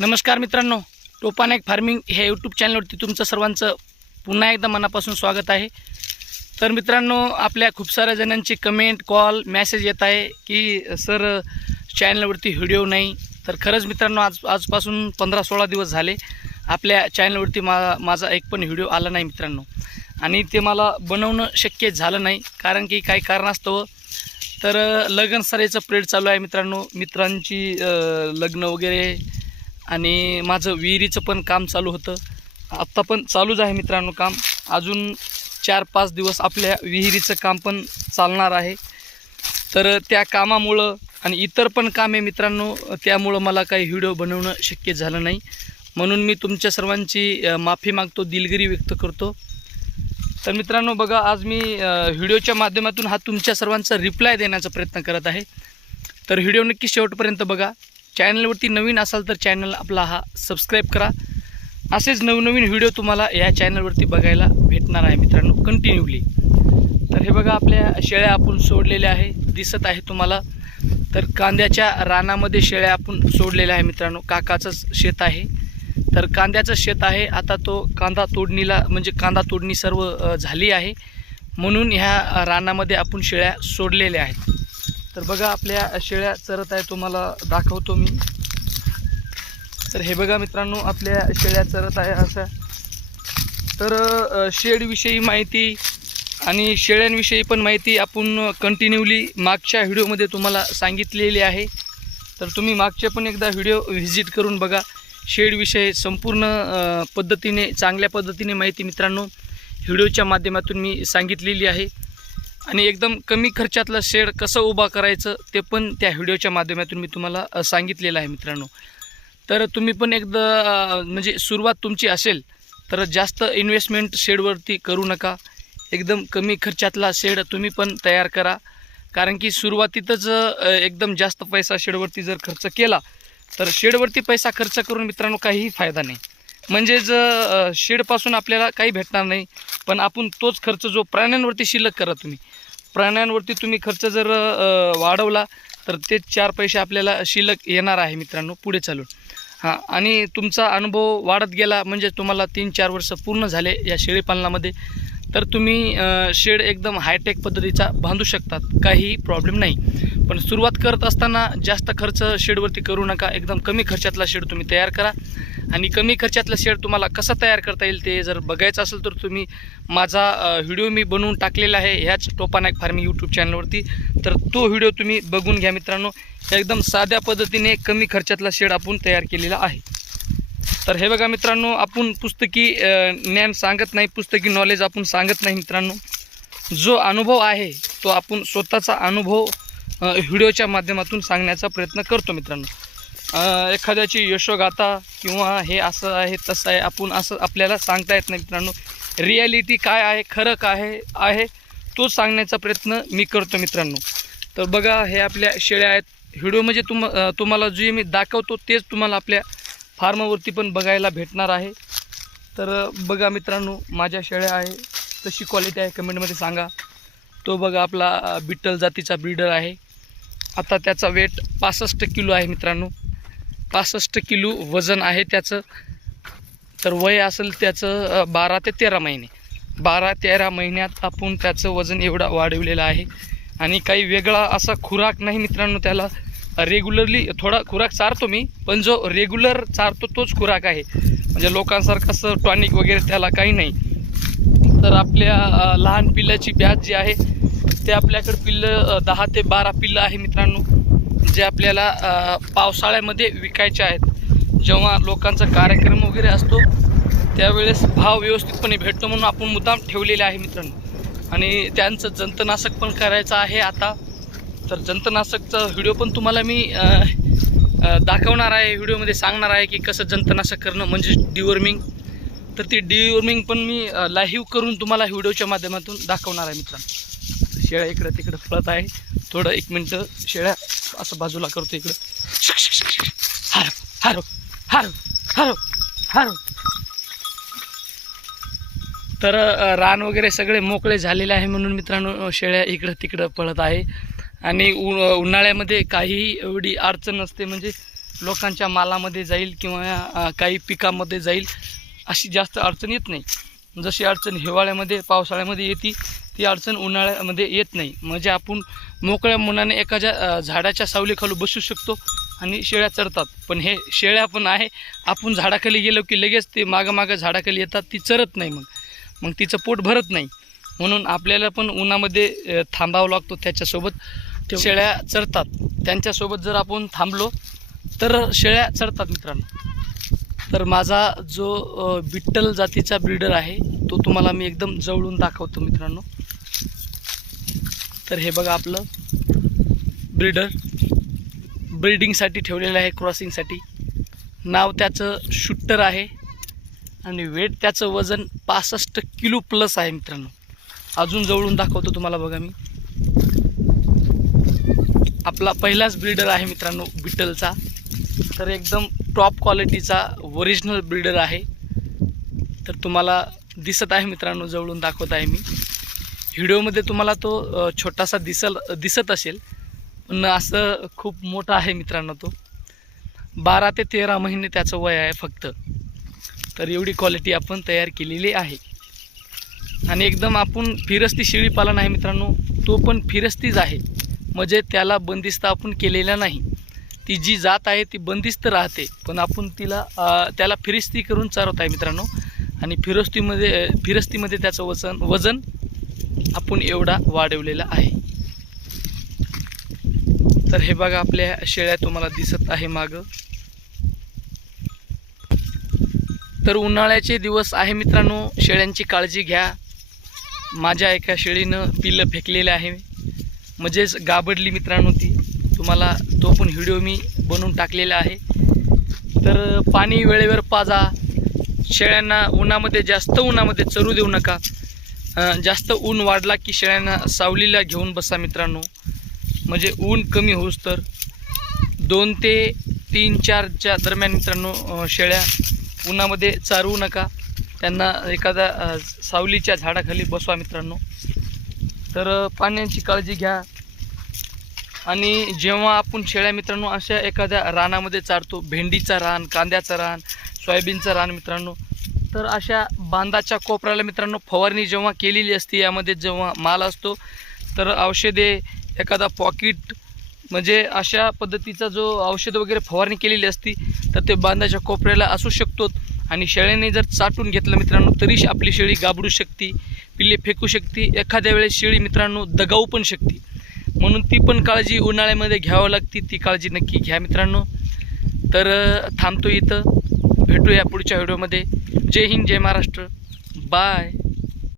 नमस्कार मित्रांनो टोपानॅक फार्मिंग ह्या यूट्यूब चॅनलवरती तुमचं सर्वांचं पुन्हा एकदा मनापासून स्वागत आहे. तर मित्रांनो आपल्या खूप साऱ्या जणांची कमेंट कॉल मॅसेज येत आहे की सर चॅनलवरती व्हिडिओ नाही. तर खरंच मित्रांनो आज आजपासून पंधरा सोळा दिवस झाले. आपल्या चॅनलवरती मा माझा एक पण व्हिडिओ आला नाही मित्रांनो. आणि ते मला बनवणं शक्य झालं नाही कारण की काही कारणास्तव. तर लगन सरायचं प्रेड चालू आहे मित्रांनो. मित्रांची लग्न वगैरे आणि माझं विहिरीचं पण काम चालू होतं. आत्ता पण चालूच आहे मित्रांनो काम. अजून चार पाच दिवस आपल्या विहिरीचं काम पण चालणार आहे. तर त्या कामामुळं आणि इतर पण काम आहे मित्रांनो त्यामुळं मला काही व्हिडिओ बनवणं शक्य झालं नाही. म्हणून मी तुमच्या सर्वांची माफी मागतो दिलगिरी व्यक्त करतो. तर मित्रांनो बघा आज मी व्हिडिओच्या माध्यमातून हा तुमच्या सर्वांचा रिप्लाय देण्याचा प्रयत्न करत आहे. तर व्हिडिओ नक्की शेवटपर्यंत बघा. चॅनलवरती नवीन असाल तर चॅनल आपला हा सबस्क्राईब करा. असेच नवनवीन व्हिडिओ तुम्हाला या चॅनलवरती बघायला भेटणार आहे मित्रांनो कंटिन्यूली तर हे बघा आपल्या शेळ्या आपण सोडलेल्या आहे दिसत आहे तुम्हाला. तर कांद्याच्या रानामध्ये शेळ्या आपण सोडलेल्या आहे मित्रांनो काकाचंच शेत आहे. तर कांद्याचं शेत आहे आता तो कांदा तोडणीला म्हणजे कांदा तोडणी सर्व झाली आहे. म्हणून ह्या रानामध्ये आपण शेळ्या सोडलेल्या आहेत. तर बघा आपल्या शेळ्या चरत आहे तुम्हाला दाखवतो मी. तर हे बघा मित्रांनो आपल्या शेळ्या चरत आहे असं. तर शेडविषयी माहिती आणि शेळ्यांविषयी पण माहिती आपण कंटिन्यूली मागच्या व्हिडिओमध्ये तुम्हाला सांगितलेली आहे. तर तुम्ही मागचे पण एकदा व्हिडिओ व्हिजिट करून बघा. शेडविषयी संपूर्ण पद्धतीने चांगल्या पद्धतीने माहिती मित्रांनो व्हिडिओच्या माध्यमातून मी सांगितलेली आहे. आणि एकदम कमी खर्चातलं शेड कसं उभा करायचं ते पण त्या व्हिडिओच्या माध्यमातून मी तुम्हाला सांगितलेलं आहे मित्रांनो. तर तुम्ही पण एकदा म्हणजे सुरुवात तुमची असेल तर जास्त इन्व्हेस्टमेंट शेडवरती करू नका. एकदम कमी खर्चातला शेड तुम्ही पण तयार करा. कारण की सुरुवातीतच एकदम जास्त पैसा शेडवरती जर खर्च केला तर शेडवरती पैसा खर्च करून मित्रांनो काहीही फायदा नाही. म्हणजेच शेडपासून आपल्याला काही भेटणार नाही. पण आपण तोच खर्च जो प्राण्यांवरती शिल्लक करा तुम्ही. प्राण्यांवरती तुम्ही खर्च जर वाढवला तर तेच चार पैसे आपल्याला शिल्लक येणार आहे मित्रांनो पुढे चालून. हां आणि तुमचा अनुभव वाढत गेला म्हणजे तुम्हाला तीन चार वर्ष पूर्ण झाले या शेळीपालनामध्ये. तर तुम्ही शेड एकदम हायटेक पद्धतीचा बांधू शकतात. काही प्रॉब्लेम नाही. पण सुरुवात करत असताना जास्त खर्च शेडवरती करू नका. एकदम कमी खर्चातला शेड तुम्ही तयार करा. आणि कमी खर्चातला शेड तुम्हाला कसं तयार करता येईल ते जर बघायचं असेल तर तुम्ही माझा व्हिडिओ मी बनवून टाकलेला आहे ह्याच टोपानायक फार्मिंग यूट्यूब चॅनलवरती तर तो व्हिडिओ तुम्ही बघून घ्या मित्रांनो. एकदम साध्या पद्धतीने कमी खर्चातला शेड आपण तयार केलेला आहे. तर हे बघा मित्रांनो आपण पुस्तकी ज्ञान सांगत नाही पुस्तकी नॉलेज आपण सांगत नाही मित्रांनो. जो अनुभव आहे तो आपण स्वतःचा अनुभव व्हिडिओच्या माध्यमातून सांगण्याचा प्रयत्न करतो मित्रांनो. एखाद्याची यशोगाथा किंवा हे असं आहे तसं आहे आपण असं आपल्याला सांगता येत नाही मित्रांनो. रिॲलिटी काय आहे खरं काय आहे तो सांगण्याचा प्रयत्न मी करतो मित्रांनो. तर बघा हे आपल्या शेळ्या आहेत. व्हिडिओ म्हणजे तुम तुम्हाला जे मी दाखवतो तेच तुम्हाला आपल्या फार्मवरती पण बघायला भेटणार आहे. तर बघा मित्रांनो माझ्या शेळ्या आहे. तशी क्वालिटी आहे कमेंटमध्ये सांगा. तो बघा आपला बिट्टल जातीचा ब्रीडर आहे. आता त्याचा वेट पासष्ट किलो आहे मित्रांनो. पासष्ट किलो वजन आहे त्याचं. तर वय असेल त्याचं बारा ते तेरा महिने. बारा तेरा महिन्यात आपण त्याचं वजन एवढा वाढवलेलं आहे. आणि काही वेगळा असा खुराक नाही मित्रांनो त्याला. रेग्युलरली थोडा खुराक चारतो मी पण जो रेग्युलर चारतो तोच खुराक आहे. म्हणजे लोकांसारखं असं टॉनिक वगैरे त्याला काही नाही. तर आपल्या लहान पिल्लाची बॅच जी आहे ते आपल्याकडे पिल्लं दहा ते बारा पिल्लं आहे मित्रांनो जे आपल्याला पावसाळ्यामध्ये विकायचे आहेत. जेव्हा लोकांचा कार्यक्रम वगैरे असतो त्यावेळेस भाव व्यवस्थितपणे भेटतो म्हणून आपण मुद्दाम ठेवलेले आहे मित्रांनो. आणि त्यांचं जंतनाशक पण करायचं आहे आता. तर जंतनाशकचा व्हिडिओ पण तुम्हाला मी दाखवणार आहे व्हिडिओमध्ये सांगणार आहे की कसं जंतनाशक करणं म्हणजे डिवॉर्मिंग तर ती डिवॉर्मिंग पण मी लाईव्ह करून तुम्हाला व्हिडिओच्या माध्यमातून दाखवणार आहे मित्रांनो. शेळ्या इकडं तिकडं पळत आहे. थोडं एक मिनटं शेळ्या असं बाजूला करतो इकडं. हारो हारो हारो हारो हारो. तर रान वगैरे सगळे मोकळे झालेले आहे म्हणून मित्रांनो शेळ्या इकडं तिकडं पळत आहे. आणि उ उन्हाळ्यामध्ये काहीही एवढी अडचण नसते म्हणजे लोकांच्या मालामध्ये जाईल किंवा काही पिकामध्ये जाईल अशी जास्त अडचण येत नाही. जशी अडचण हिवाळ्यामध्ये पावसाळ्यामध्ये येते ती अडचण उन्हाळ्यामध्ये येत नाही. म्हणजे आपण मोकळ्या मनाने एखाद्या झाडाच्या सावलीखाली बसू शकतो आणि शेळ्या चरतात. पण हे शेळ्या पण आहे आपण झाडाखाली गेलो की लगेच ते मागं मागं झाडाखाली येतात ती चरत नाही मग. मग तिचं पोट भरत नाही. म्हणून आपल्याला पण उन्हामध्ये थांबावं लागतो त्याच्यासोबत. शेळ्या चरतात. त्यांच्यासोबत जर आपण थांबलो तर शेळ्या चरतात मित्रांनो. तर माझा जो बिट्टल जातीचा ब्रीडर आहे तो तुम्हाला मी एकदम जवळून दाखवतो मित्रांनो. तर हे बघा आपलं ब्रीडर. ब्रीडिंगसाठी ठेवलेलं आहे क्रॉसिंगसाठी. नाव त्याचं शुट्टर आहे. आणि वेट त्याचं वजन पासष्ट किलो प्लस आहे मित्रांनो. अजून जवळून दाखवतो तुम्हाला बघा मी. आपला पहिलाच ब्रीडर आहे मित्रांनो बिटलचा तर एकदम टॉप क्वालिटीचा ओरिजिनल ब्रीडर आहे. तर तुम्हाला दिसत आहे मित्रांनो जवळून दाखवत आहे मी. व्हिडिओमध्ये तुम्हाला तो छोटासा दिसल दिसत असेल पण असं खूप मोठा आहे मित्रांनो तो. बारा ते तेरा महिने त्याचं वय आहे फक्त. तर एवढी क्वालिटी आपण तयार केलेली आहे. आणि एकदम आपण फिरस्ती शेळी पालन आहे मित्रांनो तो पण फिरस्तीच आहे. म्हणजे त्याला बंदिस्त आपण केलेला नाही. ती जी जात आहे ती बंदिस्त राहते. पण आपण तिला त्याला फिरस्ती करून चालवत आहे मित्रांनो. आणि फिरस्तीमध्ये फिरस्तीमध्ये त्याचं वजन वजन आपण एवढा वाढवलेला आहे. तर हे बघा आपल्या शेळ्या तुम्हाला दिसत आहे मागं. तर उन्हाळ्याचे दिवस आहे मित्रांनो. शेळ्यांची काळजी घ्या. माझ्या एका शेळीनं पिल्लं फेकलेलं आहे. म्हणजेच गाबडली मित्रांनो ती. तुम्हाला तो पण व्हिडिओ मी बनवून टाकलेला आहे. तर पाणी वेळेवर पाजा. शेळ्यांना उन्हामध्ये जास्त उन्हामध्ये चरू देऊ नका. जास्त ऊन वाढला की शेळ्यांना सावलीला घेऊन बसा मित्रांनो. म्हणजे ऊन कमी होऊस तर. दोन ते तीन चारच्या दरम्यान मित्रांनो शेळ्या उन्हामध्ये चारवू नका. त्यांना एखाद्या सावलीच्या झाडाखाली बसवा मित्रांनो. तर पाण्याची काळजी घ्या. आणि जेव्हा आपण शेळ्या मित्रांनो अशा एखाद्या रानामध्ये चारतो भेंडीचा रान कांद्याचं रान सोयाबीनचं रान मित्रांनो तर अशा बांधाच्या कोपऱ्याला मित्रांनो फवारणी जेव्हा केलेली असते यामध्ये जेव्हा माल असतो तर औषधे एखादा पॉकेट म्हणजे अशा पद्धतीचा जो औषध वगैरे फवारणी केलेली असती तर ते बांधाच्या कोपऱ्याला असू शकतो आणि शेळ्याने जर चाटून घेतलं मित्रांनो तरी आपली शेळी गाबडू शकते पिल्ले फेकू शकते एखाद्या वेळेस शेळी मित्रांनो दगावू पण शकते. म्हणून ती पण काळजी उन्हाळ्यामध्ये घ्यावं लागते ती काळजी नक्की घ्या मित्रांनो. तर थांबतो इथं. भेटूया पुढच्या व्हिडिओमध्ये. जय हिंद जय महाराष्ट्र. बाय.